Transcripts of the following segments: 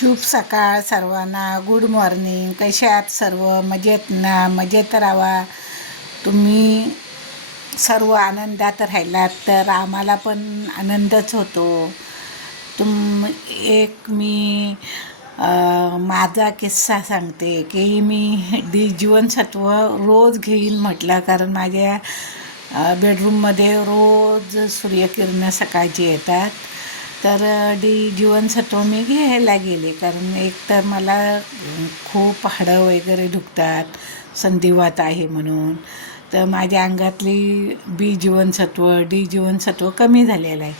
शुभ सकाळ सर्वांना. Good morning. कसे आहात सर्व? मजेत ना? मजेत राहावा. तुम्ही सर्व आनंदात राहिलात तर आम्हाला पण आनंदच होतो. एक मी माझा किस्सा सांगते की मी जीवनसत्व रोज घेईन म्हटलं, कारण माझ्या बेडरूममध्ये रोज सूर्यकिरणं सकाळची येतात. तर जीवनसत्व मी घ्यायला गेले, कारण एक तर मला खूप हाडं वगैरे दुखतात, संधिवात आहे म्हणून. तर माझ्या अंगातली जीवनसत्व कमी झालेलं आहे,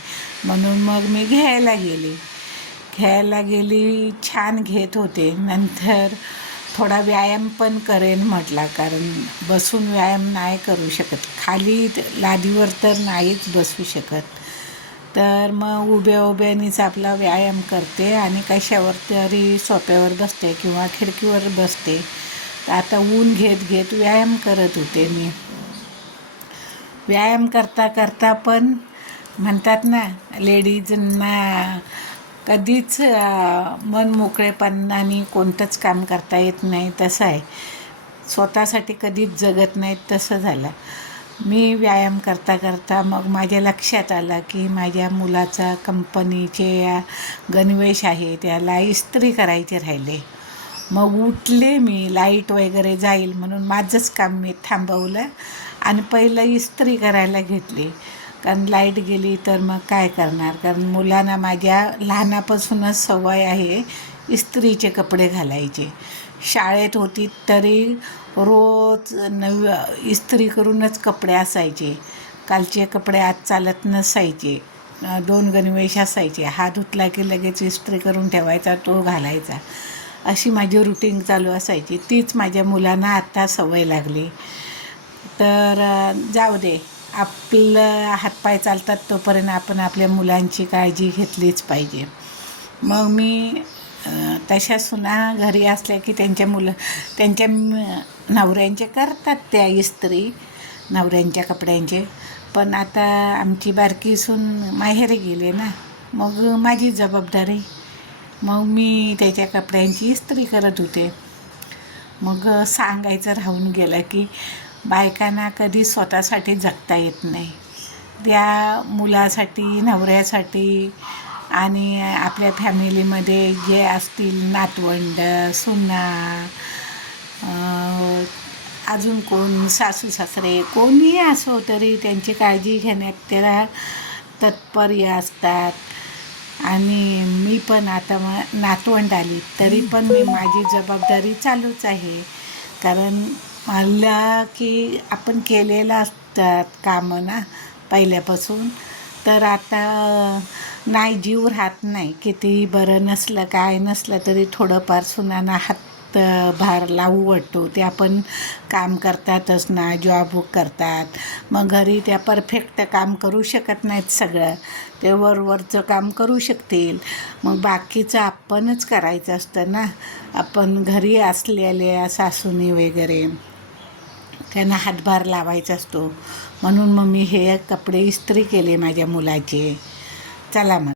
म्हणून मग मी घ्यायला गेली. छान घेत होते. नंतर थोडा व्यायाम पण करेन म्हटला, कारण बसून व्यायाम नाही करू शकत, खाली लादीवर तर नाहीच बसू शकत. तर मग उभ्यानीच आपला व्यायाम करते आणि कशावर तरी सोप्यावर बसते किंवा खिडकीवर बसते. तर आता ऊन घेत व्यायाम करत होते मी. व्यायाम करता पण म्हणतात ना, लेडीजना कधीच मन मोकळेपणाने कोणतंच काम करता येत नाही, तसं आहे. स्वतःसाठी कधीच जगत नाहीत, तसं झालं. मी व्यायाम करता मग माझ्या लक्षात आलं की माझ्या मुलाचा कंपनीचे गणवेश आहे, त्याला इस्त्री करायचे राहिले. मग उठले मी, लाईट वगैरे जाईल म्हणून माझंच काम मी थांबवलं आणि पहिलं इस्त्री करायला घेतली. कारण लाईट गेली तर मग काय करणार, कारण मुलांना माझ्या लहानापासूनच सवय आहे इस्त्रीचे कपडे घालायचे. शाळेत होती तरी रोज इस्त्री करूनच कपडे असायचे. कालचे कपडे आज चालत नसायचे. 2 गणवेश असायचे, हा धुतला की लगेच इस्त्री करून ठेवायचा, तो घालायचा. अशी माझी रुटीन चालू असायची. तीच माझ्या मुलांना आत्ता सवय लागली. तर जाऊ दे, आपलं हातपाय चालतात तोपर्यंत आपण आपल्या मुलांची काळजी घेतलीच पाहिजे. मग मी तशा सुना घरी असल्या की त्यांच्या नवऱ्यांचे करतात त्या इस्त्री, नवऱ्यांच्या कपड्यांचे. पण आता आमची बारकी सून माहेरी गेले ना, मग माझी जबाबदारी. मग मी त्याच्या कपड्यांची इस्त्री करत होते. मग सांगायचं राहून गेलं की बायकांना कधी स्वतःसाठी जगता येत नाही. त्या मुलासाठी, नवऱ्यासाठी आणि आपल्या फॅमिलीमध्ये जे असतील नातवंड, सुना, अजून कोण, सासू सासरे, कोणीही असो तरी त्यांची काळजी घेण्यात त्याला तत्पर असतात. आणि मी पण आता नातवंड आली तरी पण मी माझी जबाबदारी चालूच आहे, कारण मला की आपण केलेलं असतात कामं ना पहिल्यापासून. तर आता नाही, जीव राहत नाही. कितीही बरं नसलं, काय नसलं तरी थोडंफार सुनांना हातभार लावू वाटतो. त्या पण काम करतातच ना, जॉब करतात. मग घरी त्या परफेक्ट काम करू शकत नाहीत सगळं, ते वरचं काम करू शकतील. मग बाकीचं आपणच करायचं असतं ना. आपण घरी असलेल्या सासूनी वगैरे त्यांना हातभार लावायचा असतो. म्हणून मग मी हे कपडे इस्त्री केले माझ्या मुलाचे. चला मग.